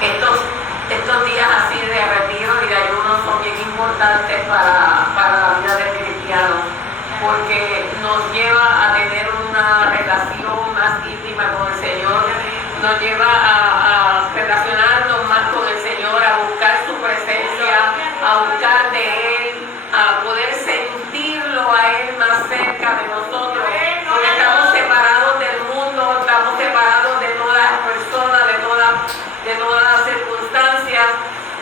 Estos días así de retiro y de ayuno son bien importantes para la vida del cristiano, porque nos lleva a tener una relación más íntima con el Señor, nos lleva a relacionarnos más con el Señor, a buscar su presencia, a buscar de Él, a poder sentirlo a Él más cerca de nosotros, porque estamos separados del mundo, estamos separados de todas las personas, de todas las circunstancias,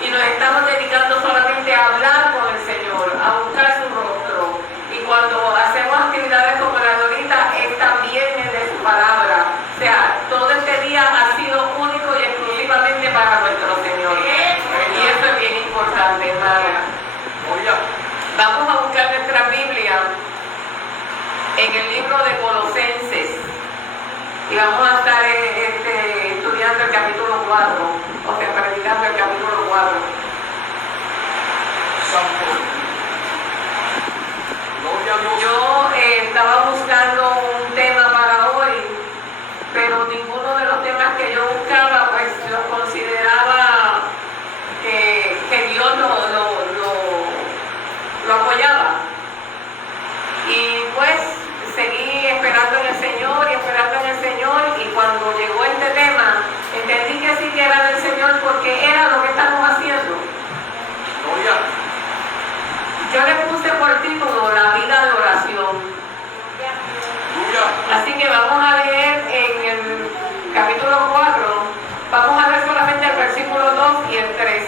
y nos estamos dedicando solamente a hablar con el Señor, a buscar su rostro. Y cuando hacemos actividades como la de ahorita, es también de su palabra. O sea, todo este día ha sido único y exclusivamente para nuestro Señor. Y eso es bien importante, hermano. Vamos a buscar nuestra Biblia en el libro de Colosenses. Y vamos a estar estudiando el capítulo 4, o sea, predicando el capítulo 4. Yo estaba buscando un tema para hoy, pero ninguno de los temas que yo buscaba, pues los consideraba que Dios lo apoyaba. Y pues seguí esperando en el Señor y esperando en el Señor, y cuando llegó este tema entendí que sí que era del Señor, porque era lo que estamos haciendo. Yo le puse por título La vida de oración. Así que vamos a leer en el capítulo 4, vamos a leer solamente el versículo 2 y el 3.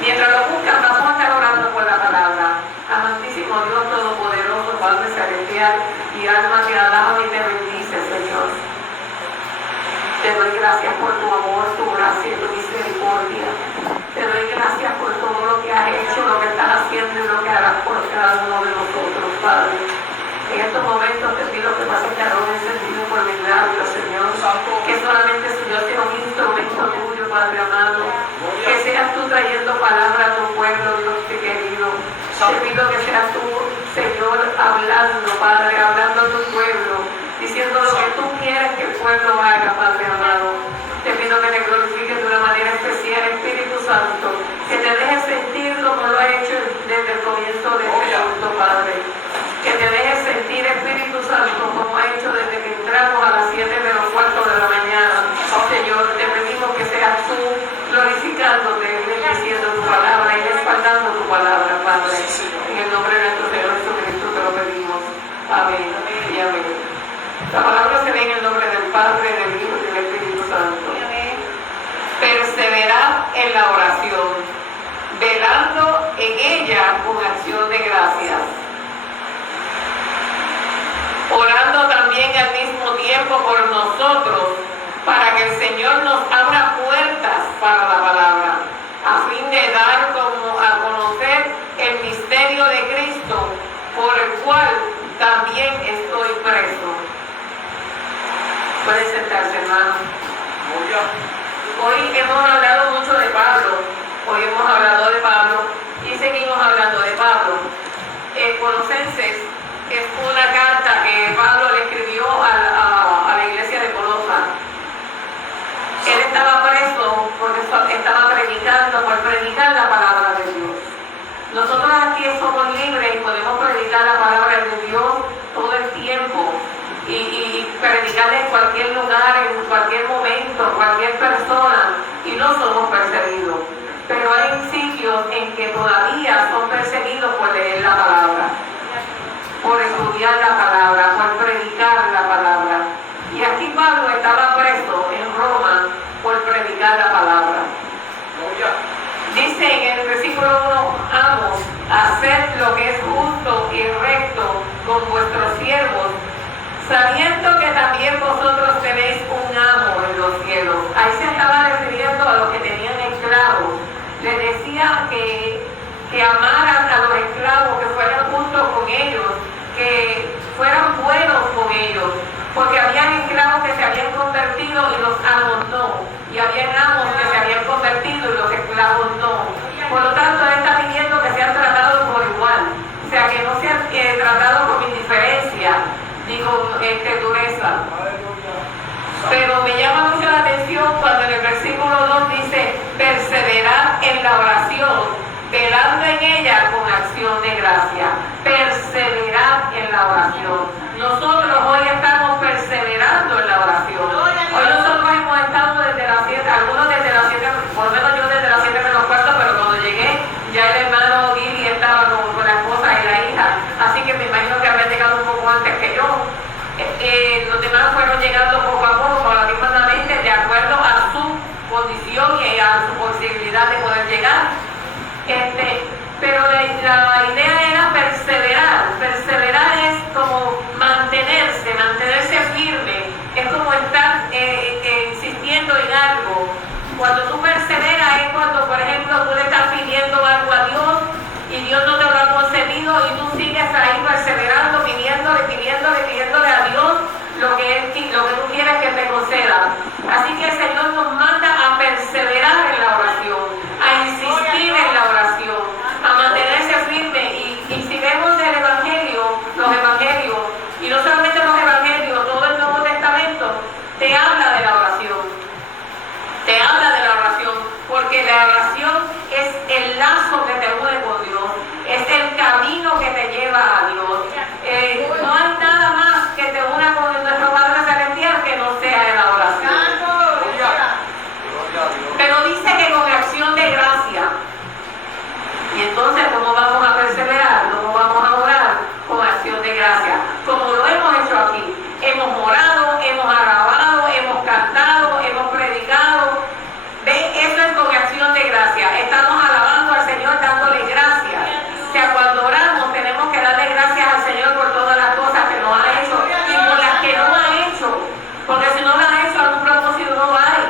Mientras lo buscan, vamos a estar orando por la palabra. Amantísimo Dios Todopoderoso, Padre Celestial, mi alma te alaba y te bendice, Señor. Te doy gracias por tu amor, tu gracia y tu misericordia. Te doy gracias por todo lo que has hecho, lo que estás haciendo y lo que harás por cada uno de nosotros, Padre. En estos momentos te pido que pases calor encendido por mi labio, Señor. Que solamente Señor sea un instrumento tuyo, Padre amado. Que seas tú trayendo palabra a tu pueblo, Dios querido. Te pido que seas tú, Señor, hablando, Padre, hablando a tu pueblo, diciendo lo que tú quieres que el pueblo haga, Padre amado. Te pido que te glorifiques de una manera especial, Espíritu Santo, que te dejes sentir como lo ha hecho desde el comienzo de este culto, Padre. Que te dejes sentir, Espíritu Santo, como ha hecho desde que entramos a las 7:15 de la mañana. Señor, te pedimos que seas tú glorificándote, bendiciendo tu palabra y respaldando tu palabra, Padre. En el nombre de nuestro Señor Jesucristo te lo pedimos. Amén y amén. La palabra se ve en el nombre del Padre, del Hijo y del Espíritu Santo. Perseverad en la oración, velando en ella con acción de gracias, orando también al mismo tiempo por nosotros, para que el Señor nos abra puertas para la palabra, a fin de dar a conocer el misterio de Cristo, por el cual también estoy preso. Pueden sentarse, hermano. Hoy hemos hablado mucho de Pablo, y seguimos hablando de Pablo. Colosenses es una carta que Pablo le escribió a la iglesia de Colosa. Él estaba preso porque estaba predicando, por predicar la palabra de Dios. Nosotros aquí somos libres y podemos predicar la palabra de Dios todo el tiempo y predicarla en cualquier lugar, en cualquier momento, cualquier persona, y no somos perseguidos. Pero hay sitios en que todavía son perseguidos por leer la palabra, por estudiar la palabra, por predicar la palabra. Y aquí Pablo estaba preso en Roma por predicar la palabra. Dice en el versículo 1, amos, hacer lo que es justo y recto con vuestros siervos, sabiendo que también vosotros tenéis un amo en los cielos. Ahí se estaba refiriendo a los que tenían esclavos. Les decía que amaran a los esclavos, que fueran justos con ellos, que fueran buenos con ellos, porque habían esclavos que se habían convertido y los amos no, y habían amos que se habían convertido y los esclavos no. Por lo tanto, él está pidiendo que sean tratados por igual, o sea, que no sean tratados con indiferencia ni con dureza. Pero me llama mucho la atención cuando en el versículo 2 dice, gracia. Perseverad en la oración. Nosotros hoy estamos perseverando en la oración. Hoy nosotros hemos estado desde las 7, algunos desde las 7, por lo menos yo desde las 7 menos cuarto, pero cuando llegué ya el hermano Giri estaba con la esposa y la hija, así que me imagino que había llegado un poco antes que yo. Los demás fueron llegando poco a poco, paulatinamente, de acuerdo a su condición y a su posibilidad de poder llegar. Pero la idea era perseverar. Perseverar es como mantenerse firme. Es como estar insistiendo en algo. Cuando tú perseveras es cuando, por ejemplo, tú le estás pidiendo algo a Dios y Dios no te lo ha concedido y tú sigues ahí perseverando, pidiéndole a Dios lo que tú quieres que te conceda. Así que el Señor nos manda a perseverar en la oración, a insistir en la oración, a mantenerse firme. Y si vemos el Evangelio, los Evangelios, y no solamente los Evangelios, todo el Nuevo Testamento, te habla de la oración. Te habla de la oración, porque la oración es el lazo que te une con Dios, es el camino que te lleva a Dios. No hay nada más que te una con nuestro Padre Celestial que no sea la oración. Pero dice que con acción de gracia. Y entonces, ¿cómo vamos a perseverar? ¿Cómo vamos a orar? Con acción de gracia. Como lo hemos hecho aquí. Hemos orado, hemos alabado, hemos cantado, hemos predicado. ¿Ven? Eso es con acción de gracia. Estamos alabando al Señor, dándole gracias. O sea, cuando oramos tenemos que darle gracias al Señor por todas las cosas que nos ha hecho y por las que no ha hecho. Porque si no las ha hecho, algún propósito no hay.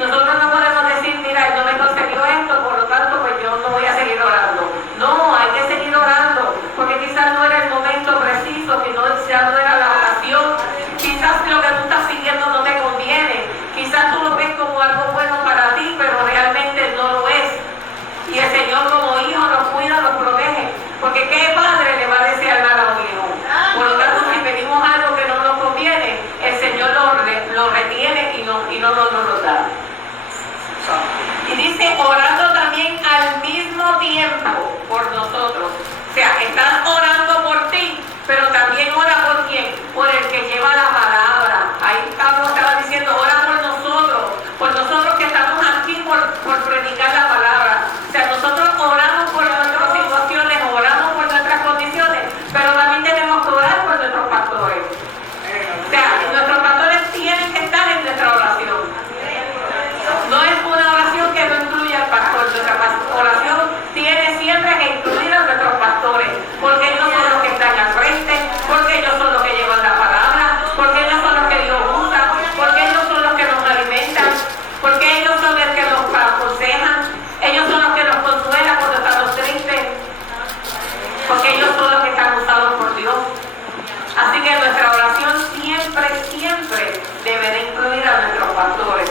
Nosotros no podemos decir, mira, Él no me concedió esto, por lo tanto, pues yo no voy a seguir orando. No, hay que seguir orando, porque quizás no era el momento preciso, ya no era la oración. Quizás lo que tú estás pidiendo no te conviene. Quizás tú lo ves como algo bueno para ti, pero realmente no lo es. Y el Señor como hijo nos cuida, nos protege. Porque ¿qué padre le va a desear mal a un hijo? Por lo tanto, si pedimos algo que no nos conviene, el Señor lo retiene y no nos lo da. Y dice, orando también al mismo tiempo por nosotros. O sea, estás orando por ti, pero también ora por quién, por el que lleva la palabra. Ahí Pablo estaba diciendo, ora por nosotros que estamos aquí por predicar la palabra. O sea, nosotros oramos por nuestras situaciones, oramos por nuestras condiciones, pero también tenemos que orar por nuestros pastores. O sea, nuestros pastores tienen que estar en nuestra oración. No es una oración que no incluya al pastor. Nuestra oración tiene siempre que incluir a nuestros pastores, porque ellos son los que están al frente, porque ellos son los que llevan la palabra, porque ellos son los que Dios usa, porque ellos son los que nos alimentan, porque ellos son los que nos aconsejan, ellos son los que nos consuelan cuando estamos tristes, porque ellos son los que están usados por Dios. Así que nuestra oración siempre debe de incluir a nuestros pastores.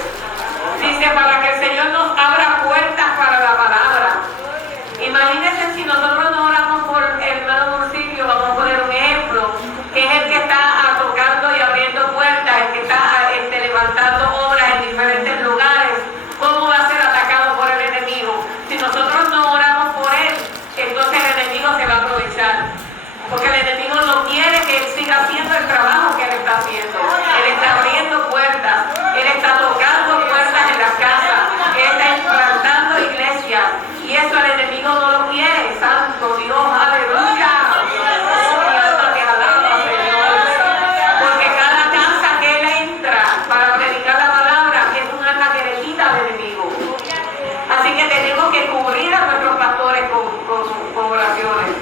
Dice, para que el Señor nos abra puertas para la palabra. Imagínense si nosotros no oramos por el hermano Murcillo, vamos a poner un ejemplo, que es el que está tocando y abriendo puertas, el que está levantando obras en diferentes lugares. ¿Cómo va a ser atacado por el enemigo? Si nosotros no oramos por él, entonces el enemigo se va a aprovechar. Porque el enemigo no quiere que él siga haciendo el trabajo que él está haciendo. Él está abriendo puertas, él está tocando puertas en las casas, él está implantando iglesias. Y eso el enemigo no lo quiere. Santo Dios, aleluya. Oh, mi alma te alaba, Señor. Porque cada casa que él entra para predicar la palabra es un alma que le quita al enemigo. Así que tenemos que cubrir a nuestros pastores con oraciones.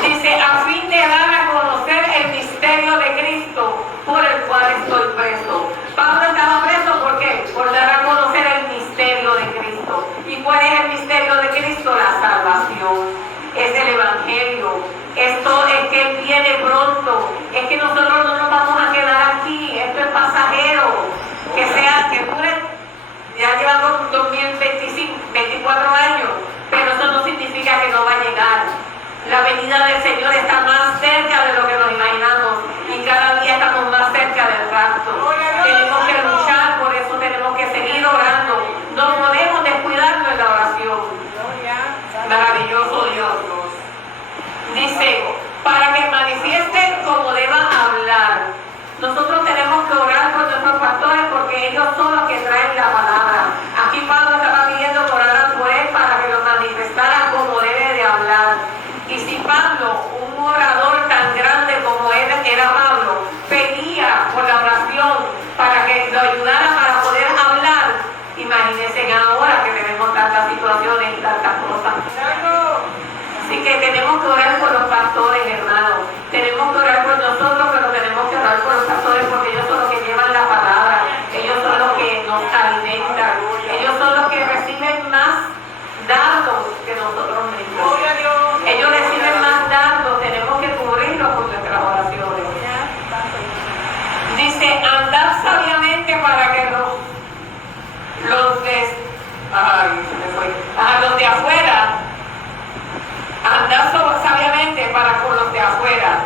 Dice, a fin de dar a conocer el misterio de Cristo por el cual estoy preso. Pablo estaba preso, ¿por qué? Por dar a conocer el misterio de Cristo. ¿Y cuál es el misterio de Cristo? La salvación. Es el Evangelio. Esto es que Él viene pronto. Es que nosotros no nos vamos a quedar aquí. Esto es pasajero. Que dure, ya llevamos 24 años, pero eso no significa que no va a llegar. La venida del Señor está más cerca de lo que nos imaginamos y cada día estamos más cerca del rapto. Tenemos que luchar, por eso tenemos que seguir orando. No podemos descuidarnos en la oración. Maravilloso Dios. imagínense ahora que tenemos tantas situaciones y tantas cosas. Así que tenemos que orar por los pastores, hermanos. Tenemos que orar por nosotros, pero tenemos que orar por los pastores porque ellos son los que llevan la palabra. Ellos son los que nos alimentan. Ellos son los que reciben más dardos que nosotros mismos. Ellos reciben más dardos. Tenemos que cubrirlos con nuestras oraciones. Dice, andad sabiamente para que los de afuera, andad sabiamente para con los de afuera,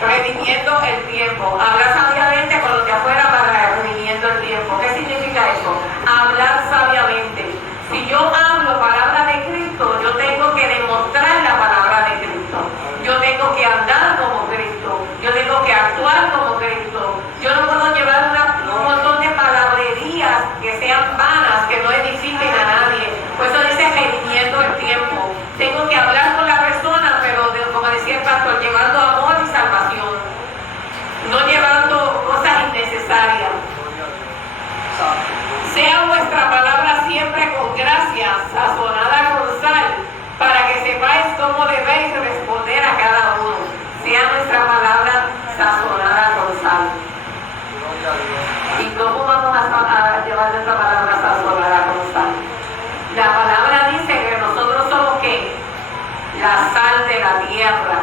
redimiendo el tiempo. Hablar sabiamente con los de afuera para redimiendo el tiempo. ¿Qué significa eso? Hablar sabiamente. Si yo hablo palabra de Cristo, yo tengo que demostrar la palabra de Cristo. Yo tengo que andar como Cristo. Yo tengo que actuar como Cristo. Yo no puedo llevar un montón de palabrerías que sean vanas, que no edifiquen a nadie. Por eso dice redimiendo el tiempo. Tengo que hablar con la persona, pero como decía el pastor, llevando amor y salvación. No llevando cosas innecesarias. Sea vuestra palabra siempre con gracia, sazonada con sal, para que sepáis cómo debéis responder a cada uno. Sea nuestra palabra sazonada con sal. ¿Y cómo vamos a llevar nuestra palabra sazonada con sal? La palabra dice que nosotros somos ¿qué? La sal de la tierra.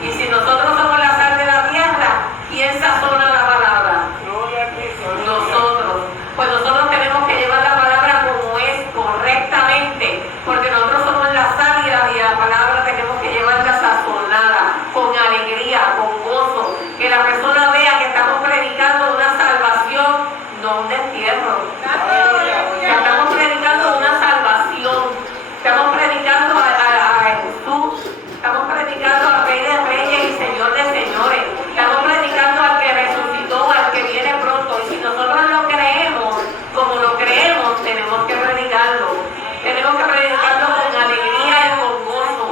Y si nosotros somos la sal de la tierra, ¿quién sazona la palabra? Nosotros. Pues nosotros tenemos que llevar la palabra como es, correctamente, porque nosotros somos la sal y la palabra tenemos que llevarla sazonada, con alegría, con gozo, que la persona vea que estamos predicando una salvación, no un destierro. Que estamos predicando una salvación, estamos predicando a Jesús, estamos predicando al Rey de Reyes y Señor de Señores, estamos predicando al que resucitó, al que viene pronto, y si nosotros lo creemos, como lo creemos, tenemos que predicarlo. Tenemos que predicarlo con alegría y con gozo.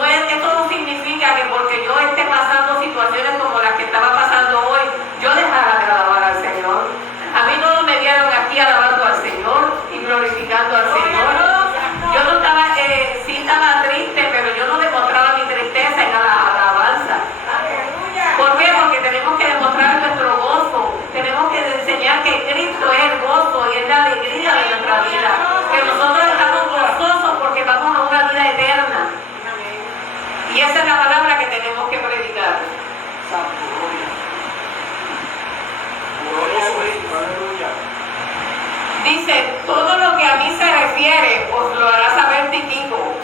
Esto no significa que porque yo esté pasando situaciones como las que estaba pasando hoy, yo dejara de alabar al Señor. A mí no me vieron aquí alabando al Señor y glorificando al Señor. Yo no estaba, sí estaba triste, pero yo no demostraba mi tristeza en la alabanza. ¿Por qué? Porque tenemos que demostrar nuestro gozo. Tenemos que enseñar que Cristo es el gozo y es la alegría de nuestra vida. Que nosotros estamos gozosos porque vamos a una vida eterna. Y esa es la palabra que tenemos que predicar. Dice, todo lo que a mí se refiere os lo hará saber Tíquico,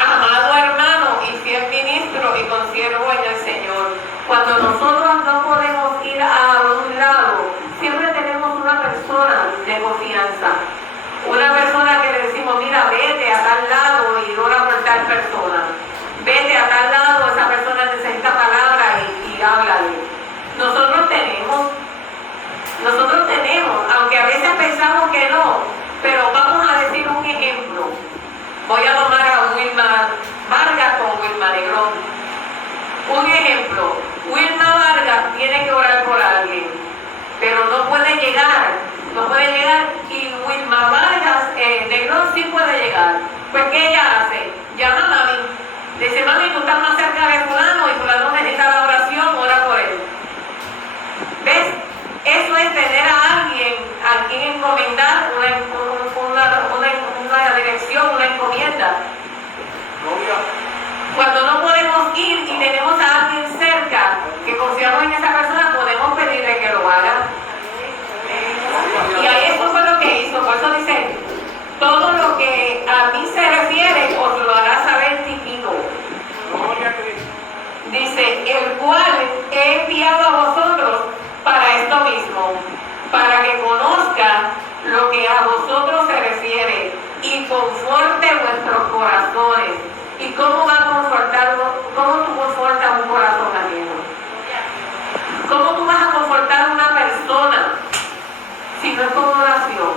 amado hermano y fiel ministro y consiervo en el Señor. Cuando nosotros no podemos ir a un lado, siempre tenemos una persona de confianza. Una persona que le decimos, mira, vete a tal lado y ora por tal persona. Vete a tal lado, esa persona necesita palabra y háblale. Nosotros tenemos, aunque a veces pensamos que no, pero vamos a decir un ejemplo. Voy a tomar a Wilma Vargas con Wilma Negrón. Un ejemplo, Wilma Vargas tiene que orar por alguien, pero no puede llegar, y Wilma Vargas, Negrón sí puede llegar. Pues ¿qué ella hace? Llama a mami, le dice, mami, tú estás más cerca de fulano y fulano necesita la oración, ora por él. ¿Ves? Eso es tener a alguien a quien encomendar una dirección, una encomienda. Cuando no podemos ir y tenemos a alguien cerca que confiamos en esa persona, podemos pedirle que lo haga. Y ahí eso fue lo que hizo. Por eso dice, todo lo que a mí se refiere os lo hará saber Tíquico. Dice, el cual he enviado a vosotros para esto mismo, para que conozca lo que a vosotros se refiere y conforte vuestros corazones. ¿Y cómo va a confortar, cómo tú confortas un corazón ajeno? ¿Cómo tú vas a confortar una persona si no es con oración?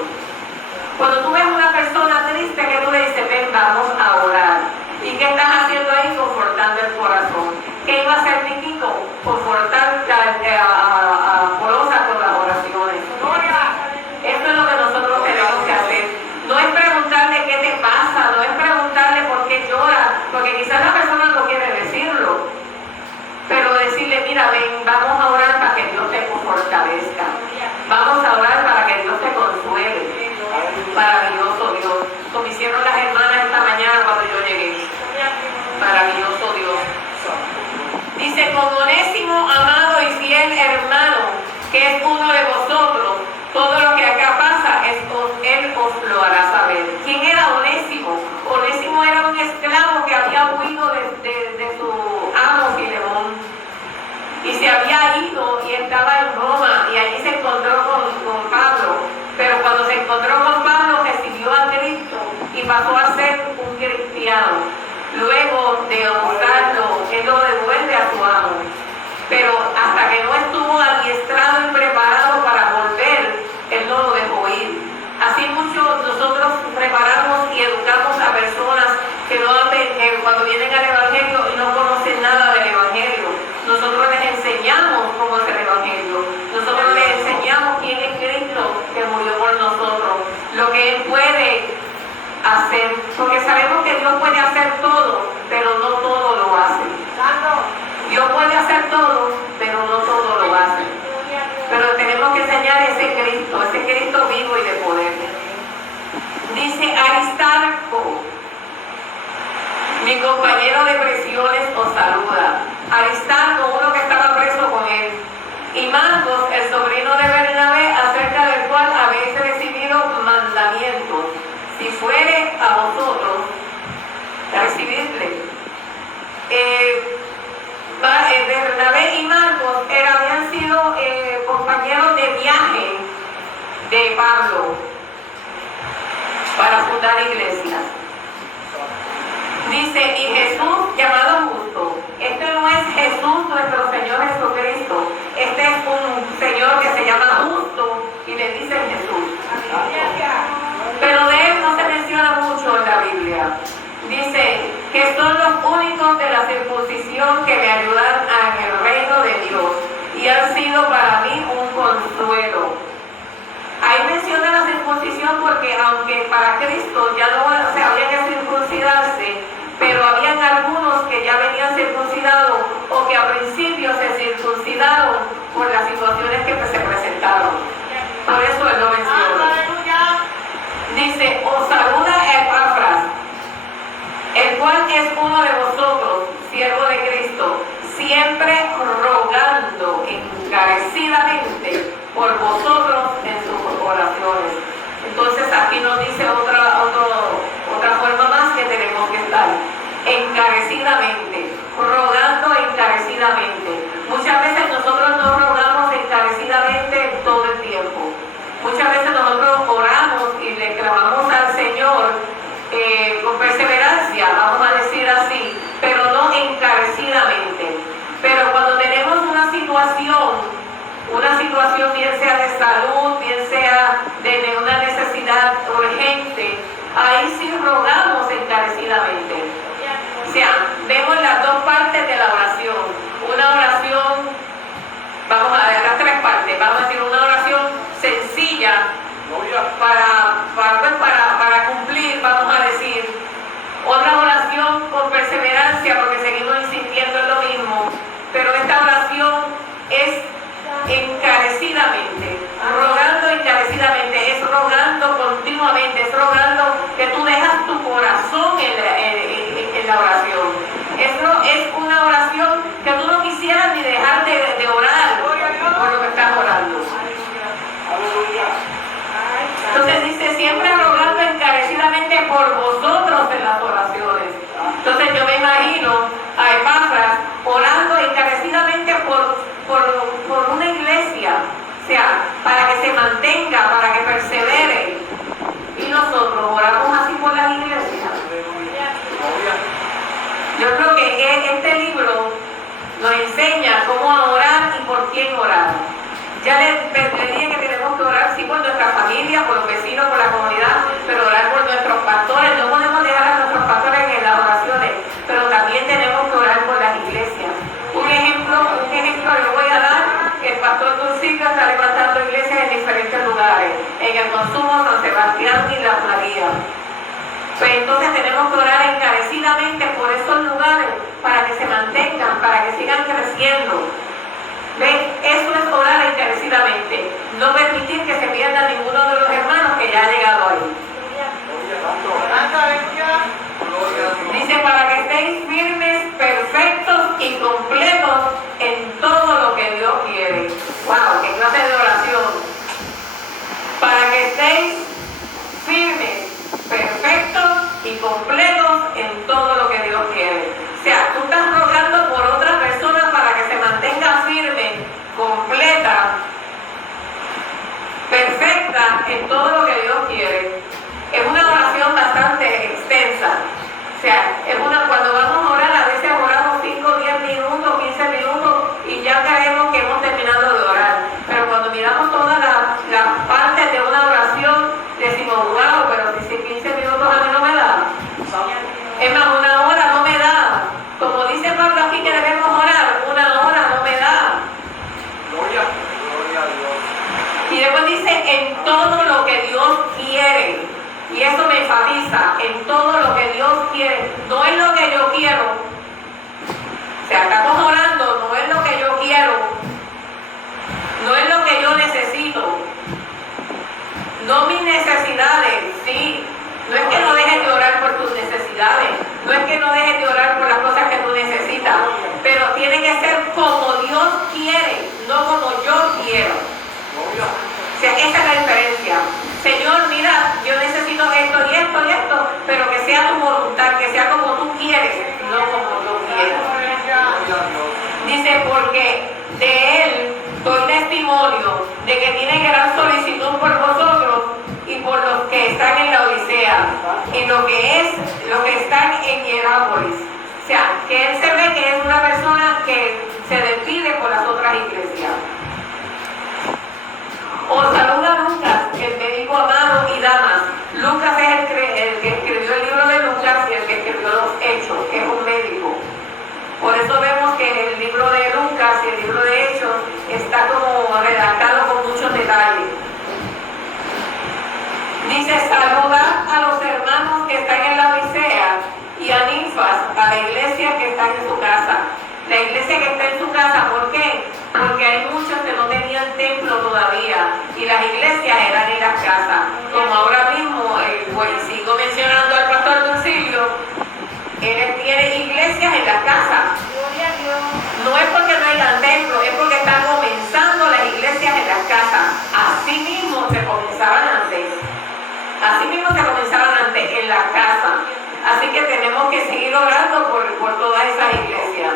Cuando tú ves una persona triste, que tú le dices, ven, vamos a orar. ¿Y qué estás haciendo ahí? Confortando el corazón. ¿Qué iba a hacer Tíquico? Confortar a Colosa con las oraciones. mira, ven, vamos a orar para que Dios te fortalezca. Vamos a orar para que Dios te consuele. Maravilloso Dios. Como hicieron las hermanas esta mañana cuando yo llegué. Maravilloso Dios. Dice, con Onésimo, amado y fiel hermano, que es uno de vosotros, todo lo que acá pasa, él os lo hará saber. ¿Quién era Onésimo? Onésimo era un esclavo que había huido de su amo Filemón. Y se había ido y estaba en Roma y allí se encontró con Pablo. Pero cuando se encontró con Pablo, recibió a Cristo y pasó a ser un cristiano. Luego de buscarlo, él lo devuelve a su amo. Pero hasta que no estuvo adiestrado y preparado para volver, él no lo dejó ir. Así muchos nosotros preparamos y educamos a personas que cuando vienen al Evangelio y no conocen nada del Evangelio. Nosotros les enseñamos cómo es el Evangelio. Nosotros les enseñamos quién es Cristo que murió por nosotros, lo que Él puede hacer, porque sabemos que Dios puede hacer todo, pero no todo lo hace. Dios puede hacer todo, pero no todo lo hace. Pero tenemos que enseñar ese Cristo vivo y de poder. Dice Aristarco, mi compañero de prisiones, os saluda. Aristarco, uno que estaba preso con él. Y Marcos, el sobrino de Bernabé, acerca del cual habéis recibido mandamientos. Si fuere a vosotros, recibidle. Bernabé y Marcos habían sido compañeros de viaje de Pablo para fundar iglesias. Dice, y Jesús llamado justo. Este no es Jesús nuestro Señor Jesucristo. Este es un Señor que se llama justo y le dicen Jesús. Pero de él no se menciona mucho en la Biblia. Dice que son los únicos de la circuncisión que me ayudan en el reino de Dios y han sido para mí un consuelo. Ahí menciona la circuncisión porque aunque para Cristo ya no había que circuncidarse, pero habían algunos que ya venían circuncidados o que a principio se circuncidaron por las situaciones que se presentaron. Por eso él lo menciona. Dice, os saluda Epafras, el cual es uno de vosotros, siervo de Cristo, siempre rogando encarecidamente por vosotros en sus oraciones. Entonces aquí nos dice otra forma más que tenemos que estar, encarecidamente, rogando encarecidamente. Muchas veces nosotros no rogamos encarecidamente todo el tiempo. Muchas veces nosotros oramos y le clamamos al Señor con perseverancia, vamos a decir así, pero no encarecidamente. Pero cuando tenemos una situación bien sea de salud, bien sea de una necesidad urgente, ahí sí rogamos encarecidamente. O sea, vemos las dos partes de la oración. Una oración, vamos a ver las tres partes, vamos a decir una oración sencilla para cumplir, vamos a decir. Otra oración con perseverancia porque seguimos insistiendo en lo mismo, pero esta oración es encarecidamente, rogando encarecidamente, es rogando continuamente, es rogando que tú dejas tu corazón en la oración. Esto es una oración que tú no quisieras ni dejar de orar por lo que estás orando. Entonces dice, siempre rogando encarecidamente por vosotros en las oraciones. Entonces yo me imagino a Epafras orando encarecidamente por una iglesia, o sea, para que se mantenga, para que persevere. Y nosotros oramos así por las iglesias. Yo creo que este libro nos enseña cómo orar y por quién orar. Ya le dije que tenemos que orar sí por nuestra familia, por los vecinos, por la comunidad, pero orar por nuestros pastores. No podemos dejar a nuestros pastores en las oraciones, pero también tenemos que orar por las iglesias. Un ejemplo le voy a dar, que el pastor Dulcito está levantando iglesias en diferentes lugares, en el Consumo, San Sebastián y Las Marías. Pues entonces tenemos que orar encarecidamente por esos lugares para que se mantengan, para que sigan creciendo. ¿Ven? Eso es orar encarecidamente. No permitir que se pierda ninguno de los hermanos que ya ha llegado ahí. Dice, para que estéis firmes, perfectos y completos en todo lo que Dios quiere. ¡Wow! ¡Qué clase de oración! Para que estéis firmes, perfectos y completos en todo lo que Dios quiere. O sea, tú estás rogando por otra persona para que se mantenga firme, completa, perfecta en todo lo que Dios quiere. Es una oración bastante extensa. O sea, cuando vamos a orar, a veces oramos 5, 10 minutos, 15 minutos y ya creemos que hemos terminado de orar. Pero cuando miramos todas las partes de una oración, decimos, wow, pero si 15 minutos a mí no me da. Es más, una hora no me da. Como dice Pablo aquí que debemos orar, una hora no me da. Gloria a Dios. Y después dice, en todo lo que Dios quiere. Y eso me enfatiza, en todo lo que Dios quiere. No es lo que yo quiero. O sea, estamos orando, no es lo que yo quiero. No es lo que yo necesito. No mis necesidades, sí. No es que no dejes de orar por tus necesidades. No es que no dejes de orar por las cosas que tú necesitas. Pero tiene que ser como Dios quiere, no como yo quiero. O sea, esa es la diferencia. Señor, mira, yo necesito esto y esto y esto, pero que sea tu voluntad, que sea como tú quieres, no como yo quiero. Dice, porque de Él doy testimonio de que tiene gran solicitud por vosotros y por los que están en la Odisea y los que están en Hierápolis. O sea, que Él se ve que es una persona que se despide por las otras iglesias. Os saluda Lucas, el médico amado y damas. Lucas es el que escribió el libro de Lucas y el que escribió los Hechos, que es un médico. Por eso vemos que el libro de Lucas y el libro de Hechos está como redactado con muchos detalles. Dice, saludad a los hermanos que están en la Odisea y a Ninfas, a la iglesia que está en su casa. La iglesia que está en su casa, ¿por qué? Porque hay muchos que no tenían templo todavía y las iglesias eran en las casas. Como ahora mismo, sigo mencionando al pastor Dulcilio, él tiene iglesias en las casas. No es porque no haya templo, es porque están comenzando las iglesias en las casas. Así mismo se comenzaban antes. Así mismo se comenzaban antes en las casas. Así que tenemos que seguir orando por todas esas iglesias.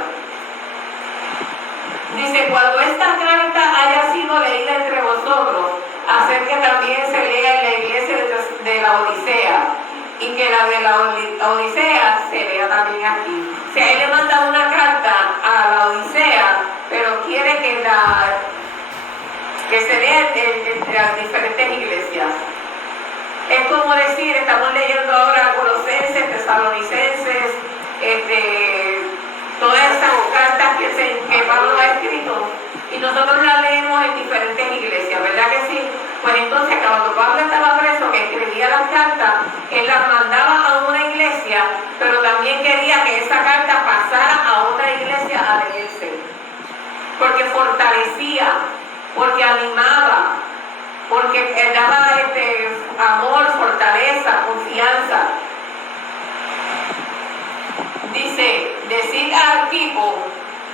Dice, cuando esta carta haya sido leída entre vosotros, hacer que también se lea en la iglesia de la Odisea y que la de la Odisea se lea también aquí. O sea, él le manda una carta a la Odisea, pero quiere que se lea entre las diferentes iglesias. Es como decir, estamos leyendo ahora Colosenses, Tesalonicenses, todas esas cartas que Pablo ha escrito, y nosotros las leemos en diferentes iglesias, ¿verdad que sí? Pues entonces, cuando Pablo estaba preso, que escribía las cartas, él las mandaba a una iglesia, pero también quería que esa carta pasara a otra iglesia a leerse, porque fortalecía, porque animaba, porque daba amor, fortaleza, confianza. Dice, decid a Arquipo,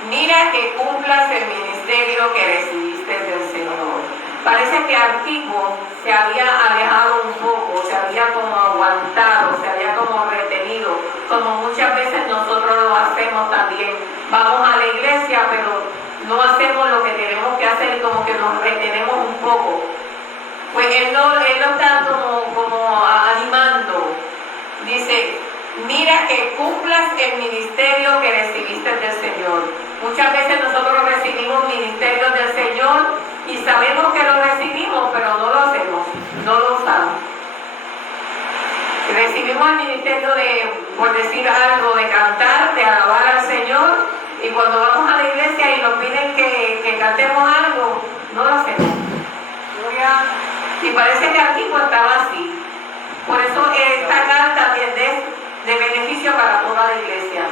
mira que cumplas el ministerio que recibiste del Señor. Parece que Arquipo se había alejado un poco, se había como aguantado, se había como retenido, como muchas veces nosotros lo hacemos también. Vamos a la iglesia, pero no hacemos lo que tenemos que hacer y como que nos retenemos un poco. Pues él lo está como animando. Dice, mira que cumplas el ministerio que recibiste del Señor. Muchas veces nosotros recibimos ministerios del Señor y sabemos que lo recibimos, pero no lo hacemos, no lo usamos. Recibimos el ministerio por decir algo, de cantar, de alabar al Señor, y cuando vamos a la iglesia y nos piden que cantemos algo, no lo hacemos. Y parece que aquí pues estaba así. Por eso esta carta es de beneficio para toda la iglesia.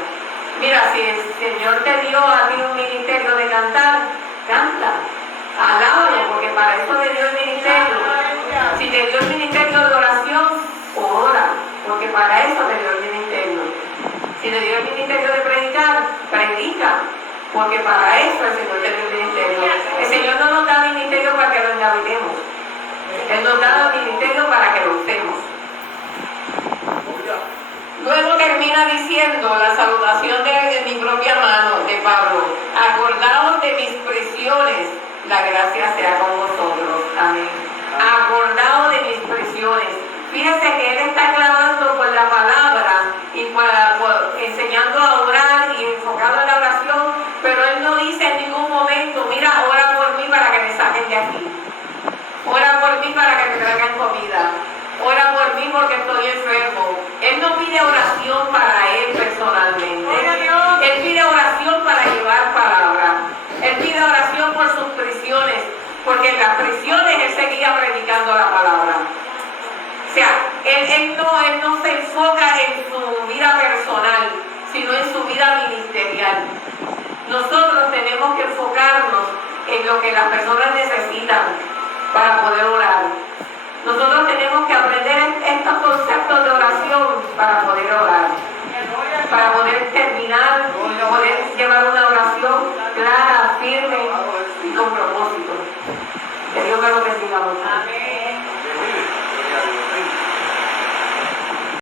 Mira, si el Señor te dio a ti un ministerio de cantar, Canta, alábalo, porque para eso te dio el ministerio. Si te dio el ministerio de oración, ora, porque para eso te dio el ministerio. Si te dio el ministerio de predicar, predica, porque para eso el Señor te dio el ministerio. El Señor no nos da ministerio para que lo engavitemos. Él nos da el ministerio para que lo usemos. Luego termina diciendo la salutación de mi propia mano, de Pablo: acordaos de mis prisiones, la gracia sea con vosotros. Amén. Acordaos de mis prisiones. Fíjense que él está clamando por la palabra y enseñando a orar y enfocado en la oración, pero él no dice en ningún momento: mira, ora por mí para que me saquen de aquí. Ora por mí para que me traigan comida. Ora por mí porque estoy enfermo. Él no pide oración para él personalmente. Él pide oración para llevar palabra. Él pide oración por sus prisiones, porque en las prisiones él seguía predicando la palabra. O sea, él no se enfoca en su vida personal, sino en su vida ministerial. Nosotros tenemos que enfocarnos en lo que las personas necesitan para poder orar. Nosotros tenemos que aprender estos conceptos de oración para poder orar, para poder terminar, poder llevar una oración clara, firme y con propósito. Que Dios me lo bendiga mucho.